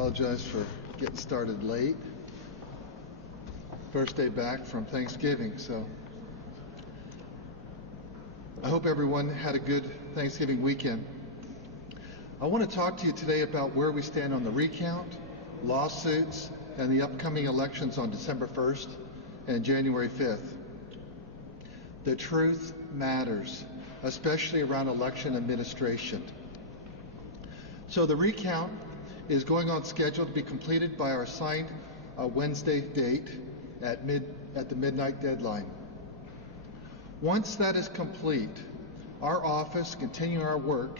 apologize for getting started late. First day back from Thanksgiving, so I hope everyone had a good Thanksgiving weekend. I want to talk to you today about where we stand on the recount, lawsuits, and the upcoming elections on December 1st and January 5th. The truth matters, especially around election administration. So the recount is going on schedule to be completed by our assigned Wednesday date at the midnight deadline. Once that is complete, our office, continuing our work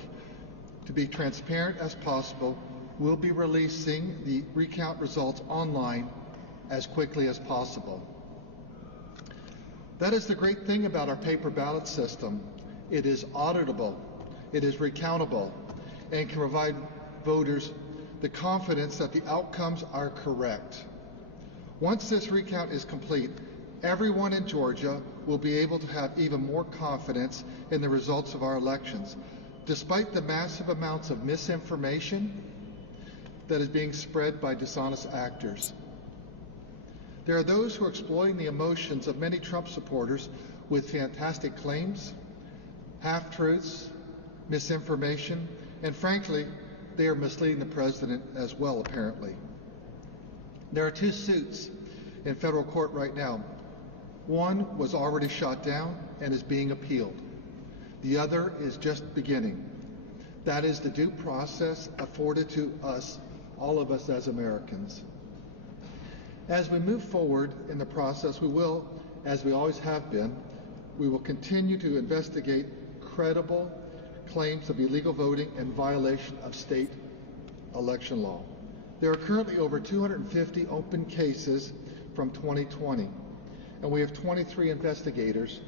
to be transparent as possible, will be releasing the recount results online as quickly as possible. That is the great thing about our paper ballot system. It is auditable, it is recountable, and can provide voters the confidence that the outcomes are correct. Once this recount is complete, everyone in Georgia will be able to have even more confidence in the results of our elections, despite the massive amounts of misinformation that is being spread by dishonest actors. There are those who are exploiting the emotions of many Trump supporters with fantastic claims, half-truths, misinformation, and frankly, they are misleading the president as well, apparently. There are two suits in federal court right now. One was already shot down and is being appealed. The other is just beginning. That is the due process afforded to us, all of us as Americans. As we move forward in the process, we will, as we always have been, we will continue to investigate credible claims of illegal voting and violation of state election law. There are currently over 250 open cases from 2020, and we have 23 investigators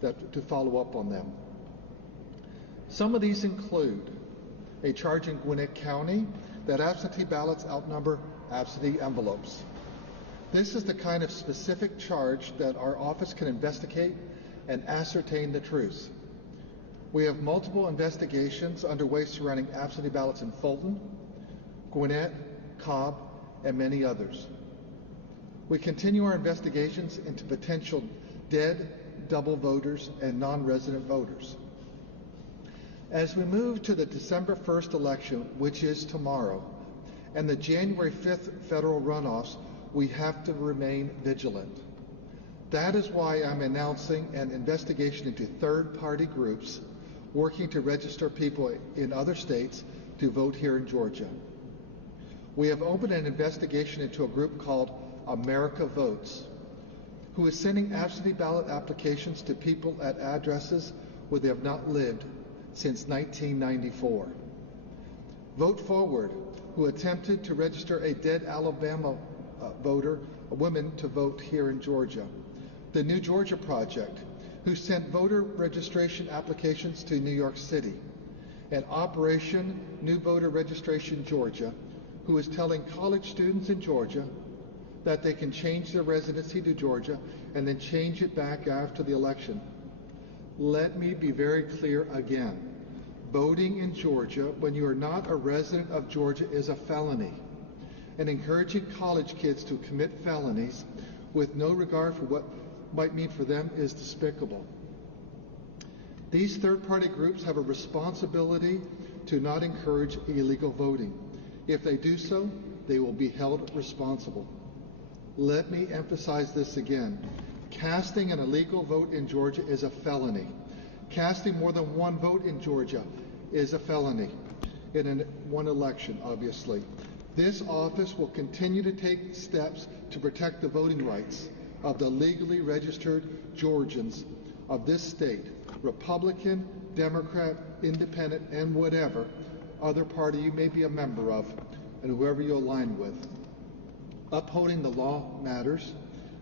to follow up on them. Some of these include a charge in Gwinnett County that absentee ballots outnumber absentee envelopes. This is the kind of specific charge that our office can investigate and ascertain the truth. We have multiple investigations underway surrounding absentee ballots in Fulton, Gwinnett, Cobb, and many others. We continue our investigations into potential dead double voters and non-resident voters. As we move to the December 1st election, which is tomorrow, and the January 5th federal runoffs, we have to remain vigilant. That is why I'm announcing an investigation into third-party groups working to register people in other states to vote here in Georgia. We have opened an investigation into a group called America Votes, who is sending absentee ballot applications to people at addresses where they have not lived since 1994. Vote Forward, who attempted to register a dead Alabama voter, a woman, to vote here in Georgia. The New Georgia Project, who sent voter registration applications to New York City. And Operation New Voter Registration Georgia, who is telling college students in Georgia that they can change their residency to Georgia and then change it back after the election. Let me be very clear again. Voting in Georgia when you are not a resident of Georgia is a felony, and encouraging college kids to commit felonies with no regard for what might mean for them is despicable. These third-party groups have a responsibility to not encourage illegal voting. If they do so, they will be held responsible. Let me emphasize this again. Casting an illegal vote in Georgia is a felony. Casting more than one vote in Georgia is a felony in one election, obviously. This office will continue to take steps to protect the voting rights of the legally registered Georgians of this state, Republican, Democrat, Independent, and whatever other party you may be a member of, and whoever you align with. Upholding the law matters,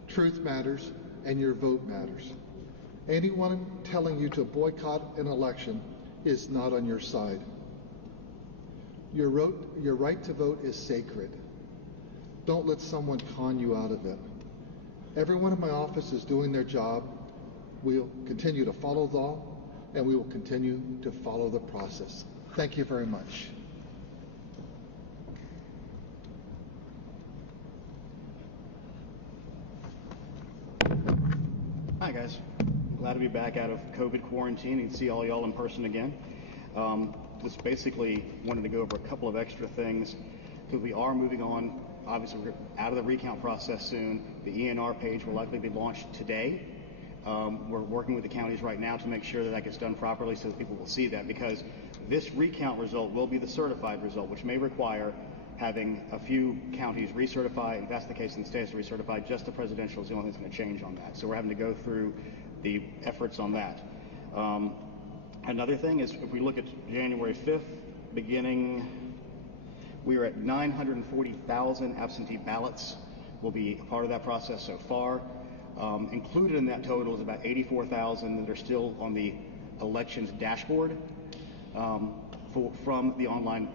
truth matters, and your vote matters. Anyone telling you to boycott an election is not on your side. Your right to vote is sacred. Don't let someone con you out of it. Everyone in my office is doing their job. We'll continue to follow the law, and we will continue to follow the process. Thank you very much. Glad to be back out of COVID quarantine and see all y'all in person again. Just basically wanted to go over a couple of extra things because we are moving on. Obviously, we're out of the recount process soon. The ENR page will likely be launched today. We're working with the counties right now to make sure that that gets done properly so that people will see that, because this recount result will be the certified result, which may require having a few counties recertify, and if that's the case, in the states recertify. Just the presidential is the only thing that's going to change on that. So we're having to go through the efforts on that. Another thing is, if we look at January 5th, beginning, we are at 940,000 absentee ballots will be a part of that process so far. Included in that total is about 84,000 that are still on the elections dashboard from the online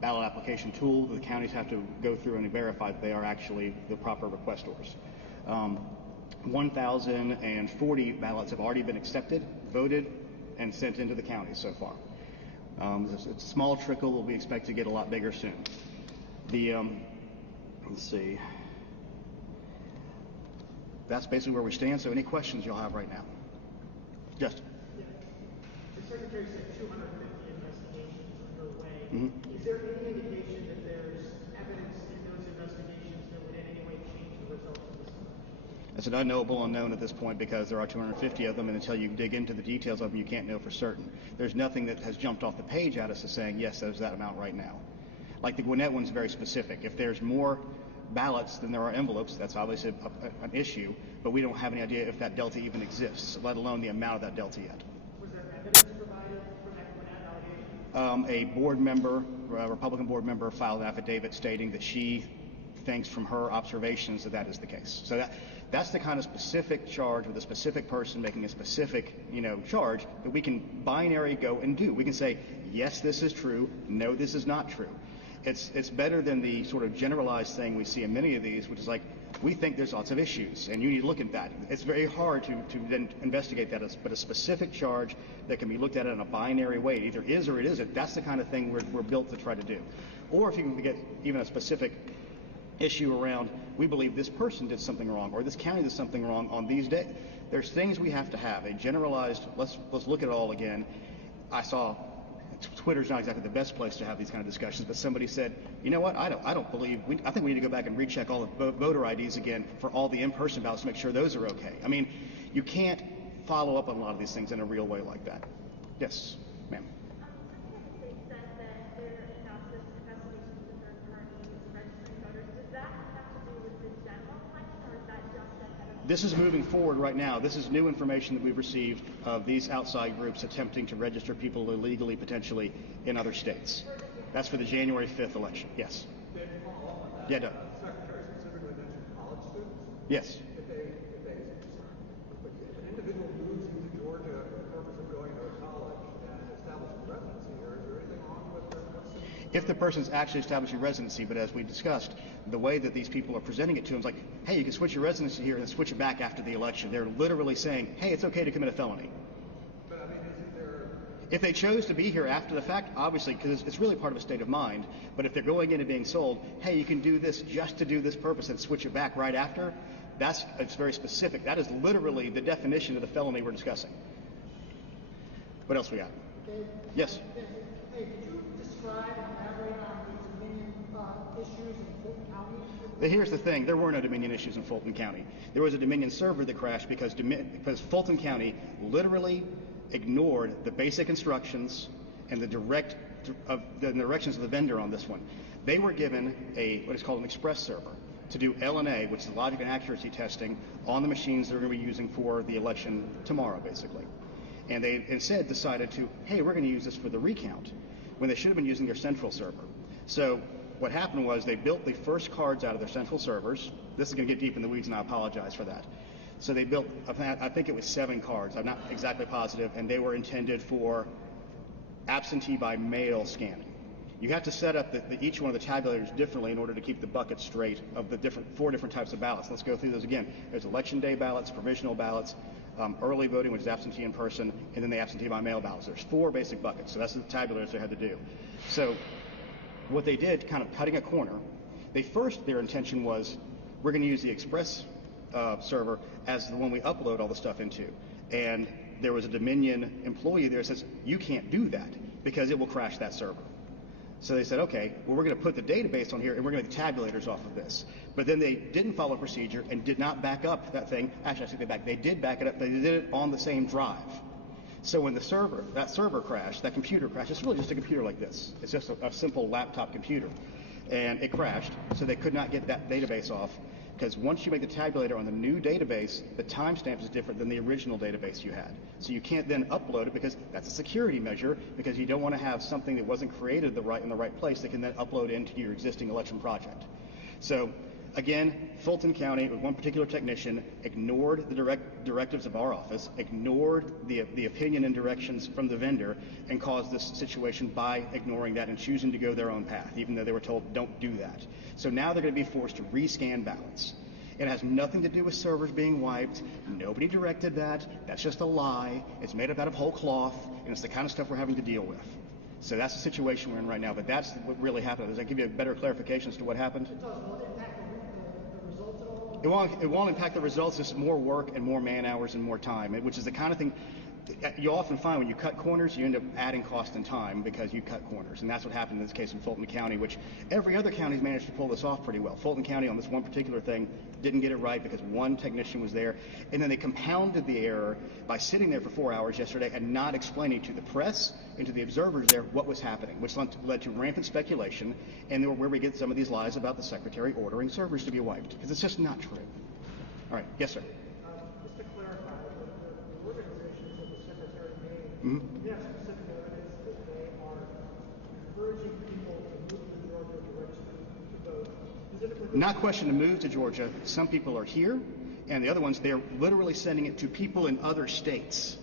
ballot application tool. The counties have to go through and verify that they are actually the proper requestors. 1,040 ballots have already been accepted, voted, and sent into the counties so far. It's a small trickle. We expect to get a lot bigger soon. Let's see. That's basically where we stand. So any questions you'll have right now? Justin. Yeah. The Secretary said 250 investigations underway. Mm-hmm. Is there any indication that there's evidence in those investigations that would in any way change the results of this election? It's an unknowable unknown at this point because there are 250 of them, and until you dig into the details of them, you can't know for certain. There's nothing that has jumped off the page at us as saying, yes, there's that amount right now. Like the Gwinnett one's very specific. If there's more ballots than there are envelopes, that's obviously an issue, but we don't have any idea if that delta even exists, let alone the amount of that delta yet. Was there evidence provided for that Gwinnett allegation? A board member, a Republican board member, filed an affidavit stating that she thinks from her observations that that is the case. So that's the kind of specific charge with a specific person making a specific, charge that we can binary go and do. We can say, yes, this is true, no, this is not true. It's better than the sort of generalized thing we see in many of these, which is like, we think there's lots of issues, and you need to look at that. It's very hard to then investigate that, but a specific charge that can be looked at in a binary way, it either is or it isn't, that's the kind of thing we're built to try to do. Or if you can get even a specific issue around, we believe this person did something wrong, or this county did something wrong on these days. There's things we have to have. A generalized, let's look at it all again. I saw Twitter's not exactly the best place to have these kind of discussions, but somebody said, you know what, I think we need to go back and recheck all the voter IDs again for all the in-person ballots to make sure those are okay. I mean, you can't follow up on a lot of these things in a real way like that. Yes, ma'am. They said that their analysis investigations of third parties registering voters, does that have to do with the general election, or is that just ahead of? This is moving forward right now. This is new information that we've received of these outside groups attempting to register people illegally, potentially, in other states. That's for the January 5th election. Yes. Yeah, Doug. Secretary specifically mentioned college students. Yes. If an individual moves into Georgia for the purpose of going to college and establishing residency here, is there anything wrong with their citizenship? If the person's actually establishing residency, but as we discussed, the way that these people are presenting it to them is like, hey, you can switch your residency here and then switch it back after the election. They're literally saying, hey, it's okay to commit a felony. But I mean, isn't there... If they chose to be here after the fact, obviously, because it's really part of a state of mind, but if they're going in and being sold, hey, you can do this just to do this purpose and switch it back right after, it's very specific. That is literally the definition of the felony we're discussing. What else we got? Okay. Yes? Hey, could you describe and elaborate on the Dominion issues in Fulton County? Here's the thing. There were no Dominion issues in Fulton County. There was a Dominion server that crashed because Fulton County literally ignored the basic instructions and the directions of the vendor on this one. They were given what is called an express server to do LNA, which is logic and accuracy testing, on the machines they're going to be using for the election tomorrow, basically. And they instead decided hey, we're going to use this for the recount, when they should have been using their central server. So what happened was they built the first cards out of their central servers. This is going to get deep in the weeds, and I apologize for that. So they built, I think it was 7 cards. I'm not exactly positive, and they were intended for absentee by mail scanning. You have to set up each one of the tabulators differently in order to keep the bucket straight of the 4 different types of ballots. Let's go through those again. There's election day ballots, provisional ballots, early voting, which is absentee in person, and then the absentee by mail ballots. There's 4 basic buckets, so that's the tabulators they had to do. So what they did, kind of cutting a corner, their intention was, we're going to use the express server as the one we upload all the stuff into. And there was a Dominion employee there that says, you can't do that because it will crash that server. So they said, okay, well, we're going to put the database on here and we're going to get tabulators off of this. But then they didn't follow procedure and did not back up that thing. Actually, I take that back. They did back it up. They did it on the same drive. So when that server crashed, that computer crashed, it's really just a computer like this. It's just a simple laptop computer. And it crashed, so they could not get that database off. Because once you make the tabulator on the new database, the timestamp is different than the original database you had. So you can't then upload it because that's a security measure, because you don't want to have something that wasn't created in the right place that can then upload into your existing election project. So again, Fulton County, with one particular technician, ignored the directives of our office, ignored the opinion and directions from the vendor, and caused this situation by ignoring that and choosing to go their own path, even though they were told, don't do that. So now they're going to be forced to rescan ballots. It has nothing to do with servers being wiped. Nobody directed that. That's just a lie. It's made up out of whole cloth, and it's the kind of stuff we're having to deal with. So that's the situation we're in right now, but that's what really happened. Does that give you a better clarification as to what happened? It does. Will it impact the results at all? It won't impact the results. It's more work and more man hours and more time, which is the kind of thing you often find when you cut corners, you end up adding cost and time because you cut corners. And that's what happened in this case in Fulton County, which every other county's managed to pull this off pretty well. Fulton County on this one particular thing didn't get it right because one technician was there. And then they compounded the error by sitting there for 4 hours yesterday and not explaining to the press and to the observers there what was happening, which led to rampant speculation, and where we get some of these lies about the secretary ordering servers to be wiped, because it's just not true. All right. Yes, sir. Just to clarify, the organizations that the secretary made, Mm-hmm. we have specific evidence that they are encouraging people to move to Georgia to register to vote. Specifically, Not question to move to Georgia. Some people are here, and the other ones, they're literally sending it to people in other states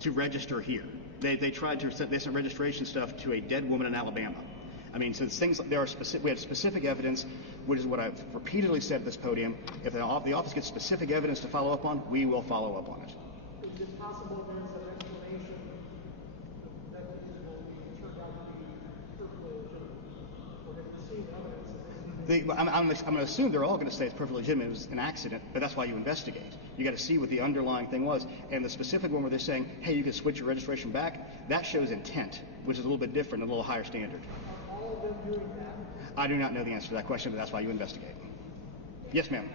to register here. They tried to send registration stuff to a dead woman in Alabama. I mean, so it's things like we have specific evidence, which is what I've repeatedly said at this podium. If the office gets specific evidence to follow up on, we will follow up on it. is it possible there's an explanation that these will be turned out to be perfectly legitimate? Or have you seen evidence of this? I'm going to assume they're all going to say it's perfectly legitimate. It was an accident, but that's why you investigate. You got to see what the underlying thing was. And the specific one where they're saying, hey, you can switch your registration back, that shows intent, which is a little bit different, a little higher standard. Are all of them doing that? I do not know the answer to that question, but that's why you investigate. Yes, ma'am.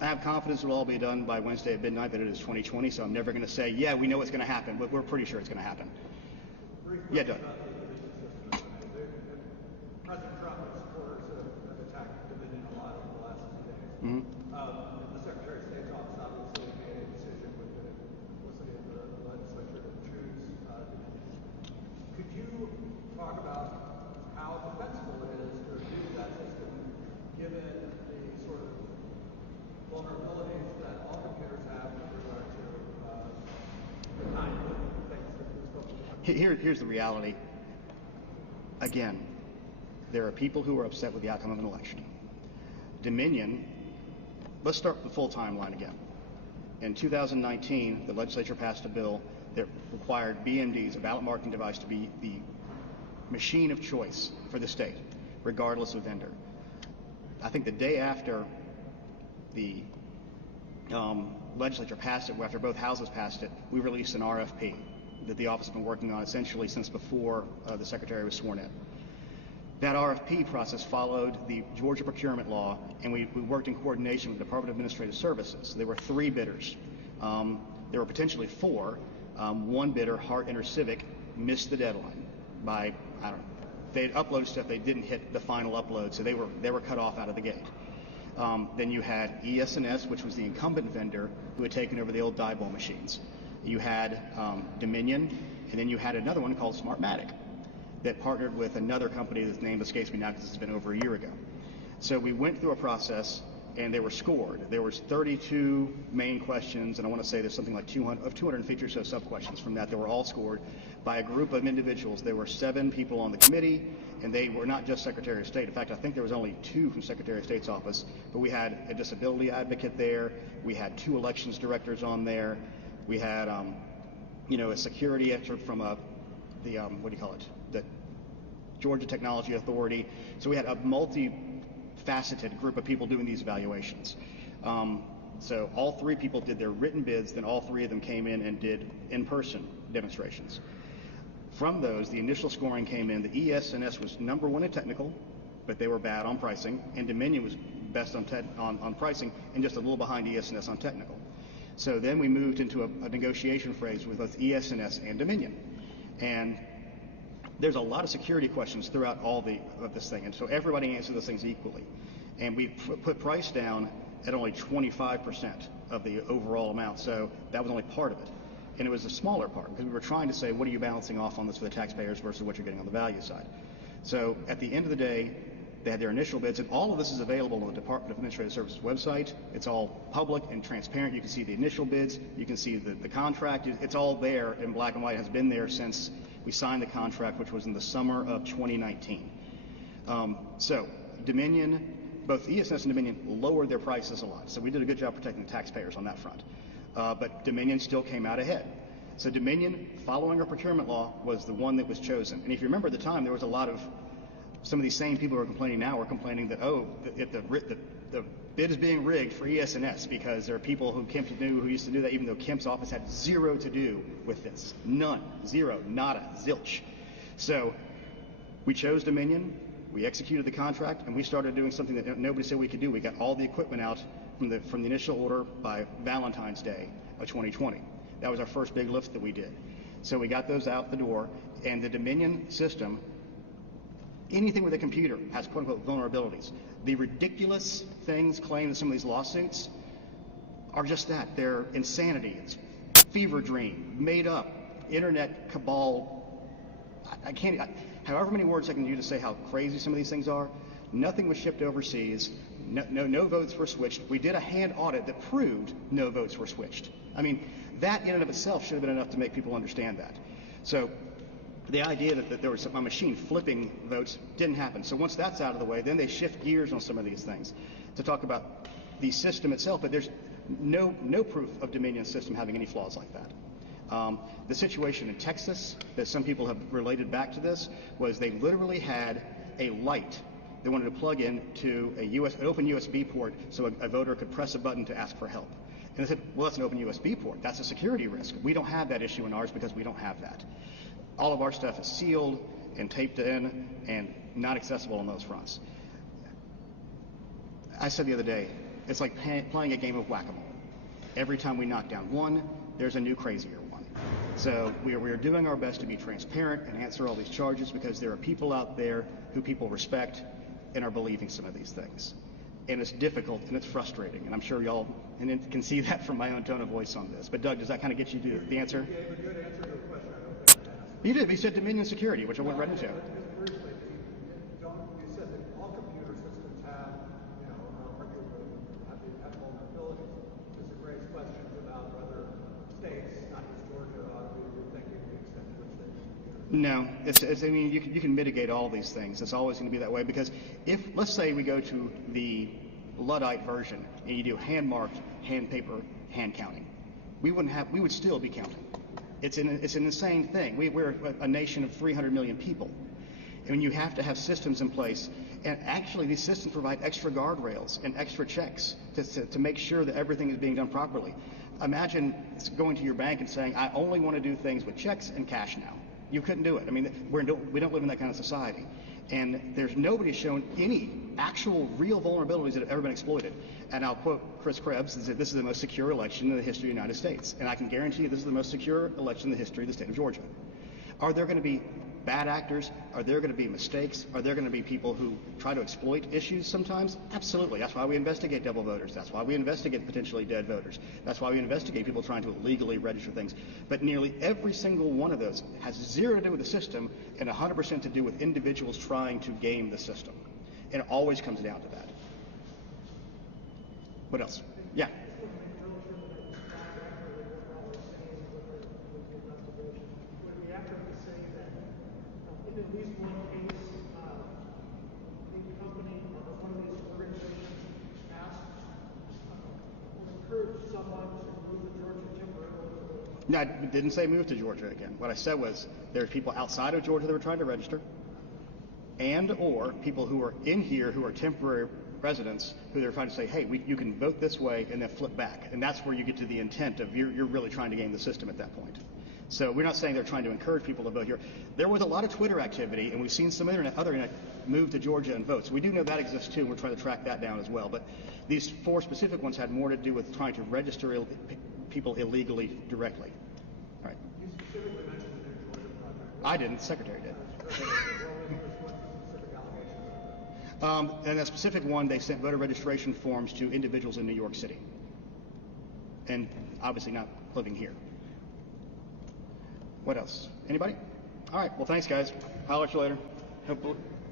I have confidence it will all be done by Wednesday at midnight, but it is 2020, so I'm never going to say, yeah, we know it's going to happen, but we're pretty sure it's going to happen. Yeah, Doug. President Trump and supporters have attacked Dominion a lot over the last few days. Mm-hmm. The Secretary of State's office obviously made a decision with the publicity of the legislature to choose Dominion. Could you talk about how defensible it is to abuse that system, given the sort of vulnerabilities that all computers have with regard to the kind of things that we're supposed to do? Here's the reality. Again, there are people who are upset with the outcome of an election. Dominion, let's start with the full timeline again. In 2019, the legislature passed a bill that required BMDs, a ballot marking device, to be the machine of choice for the state, regardless of vendor. I think the day after the legislature passed it, after both houses passed it, we released an RFP that the office has been working on essentially since before the secretary was sworn in. That RFP process followed the Georgia procurement law, and we worked in coordination with the Department of Administrative Services. There were 3 bidders. There were potentially 4. One bidder, Hart InterCivic, missed the deadline by, I don't know. They had uploaded stuff, they didn't hit the final upload, so they were cut off out of the gate. Then you had ES&S, which was the incumbent vendor who had taken over the old die-bowl machines. You had Dominion, and then you had another one called Smartmatic that partnered with another company whose name escapes me now because it's been over a year ago. So we went through a process, and they were scored. There was 32 main questions, and I want to say there's something like 250 or so sub-questions from that were all scored by a group of individuals. There were 7 people on the committee, and they were not just Secretary of State. In fact, I think there was only 2 from Secretary of State's office, but we had a disability advocate there. We had 2 elections directors on there. We had, a security expert from the Georgia Technology Authority. So we had a faceted group of people doing these evaluations. So all three people did their written bids, then all three of them came in and did in-person demonstrations. From those, the initial scoring came in. The ES&S was number one in technical, but they were bad on pricing, and Dominion was best on pricing and just a little behind ES&S on technical. So then we moved into a negotiation phase with both ES&S and Dominion. And there's a lot of security questions throughout all of this thing, and so everybody answered those things equally. And we put price down at only 25% of the overall amount, so that was only part of it. And it was a smaller part, because we were trying to say, what are you balancing off on this for the taxpayers versus what you're getting on the value side? So at the end of the day, they had their initial bids, and all of this is available on the Department of Administrative Services website. It's all public and transparent. You can see the initial bids. You can see the contract. It's all there in black and white. It has been there since we signed the contract, which was in the summer of 2019. So Dominion, both ES&S and Dominion lowered their prices a lot. So we did a good job protecting the taxpayers on that front. But Dominion still came out ahead. So Dominion, following our procurement law, was the one that was chosen. And if you remember at the time, there was a lot of, some of these same people who are complaining now are complaining that, the bid is being rigged for ES&S because there are people who Kemp knew who used to do that, even though Kemp's office had zero to do with this. None. Zero. Nada. Zilch. So we chose Dominion. We executed the contract, and we started doing something that nobody said we could do. We got all the equipment out from the initial order by Valentine's Day of 2020. That was our first big lift that we did. So we got those out the door, and the Dominion system, anything with a computer has quote-unquote vulnerabilities. The ridiculous things claimed in some of these lawsuits are just that. They're insanity. It's fever dream, made up, internet cabal. I can't, however many words I can use to say how crazy some of these things are. Nothing was shipped overseas. No votes were switched. We did a hand audit that proved no votes were switched. I mean, that in and of itself should have been enough to make people understand that. So the idea that there was a machine flipping votes didn't happen. So once that's out of the way, then they shift gears on some of these things to talk about the system itself, but there's no proof of Dominion's system having any flaws like that. The situation in Texas that some people have related back to this was they literally had a light they wanted to plug in to an open USB port so a voter could press a button to ask for help. And they said, well, that's an open USB port. That's a security risk. We don't have that issue in ours because we don't have that. All of our stuff is sealed and taped in and not accessible on those fronts. I said the other day, it's like playing a game of whack-a-mole. Every time we knock down one, there's a new crazier one. So we are doing our best to be transparent and answer all these charges because there are people out there who people respect and are believing some of these things. And it's difficult and it's frustrating. And I'm sure y'all can see that from my own tone of voice on this. But Doug, does that kind of get you to the answer? You gave a good answer to a question I don't think I asked. You did. You said Dominion Security, which I went right into. Briefly, you said that all computer systems have, arguably have vulnerabilities. This raises questions about whether states, not just Georgia, ought to be rethinking the extent to which they use computers. No, I mean, you can mitigate all these things. It's always going to be that way because if, let's say we go to the Luddite version and you do hand-marked, hand-paper, hand counting, we would still be counting. It's an insane thing. We're a nation of 300 million people. I mean, you have to have systems in place, and actually these systems provide extra guardrails and extra checks to make sure that everything is being done properly. Imagine going to your bank and saying, I only want to do things with checks and cash now. You couldn't do it. I mean, we don't live in that kind of society. And there's nobody shown any actual real vulnerabilities that have ever been exploited. And I'll quote Chris Krebs, that this is the most secure election in the history of the United States. And I can guarantee you this is the most secure election in the history of the state of Georgia. Are there going to be bad actors? Are there going to be mistakes? Are there going to be people who try to exploit issues sometimes? Absolutely. That's why we investigate double voters. That's why we investigate potentially dead voters. That's why we investigate people trying to illegally register things. But nearly every single one of those has zero to do with the system and 100% to do with individuals trying to game the system. And it always comes down to that. What else? Yeah. In at least one case, the company or one of these organizations asked or encouraged someone to move to Georgia temporarily. No, I didn't say move to Georgia again. What I said was there's people outside of Georgia that were trying to register, and or people who are in here who are temporary residents who they're trying to say, hey, you can vote this way and then flip back. And that's where you get to the intent of you're really trying to game the system at that point. So we're not saying they're trying to encourage people to vote here. There was a lot of Twitter activity, and we've seen some other internet move to Georgia and vote. So we do know that exists too, and we're trying to track that down as well. But these 4 specific ones had more to do with trying to register people illegally directly. All right. You specifically mentioned the new Georgia project. I didn't. The secretary did. What specific allegations are there? And that specific one, they sent voter registration forms to individuals in New York City, and obviously not living here. What else? Anybody? All right. Well, thanks, guys. I'll let you later. Hopefully.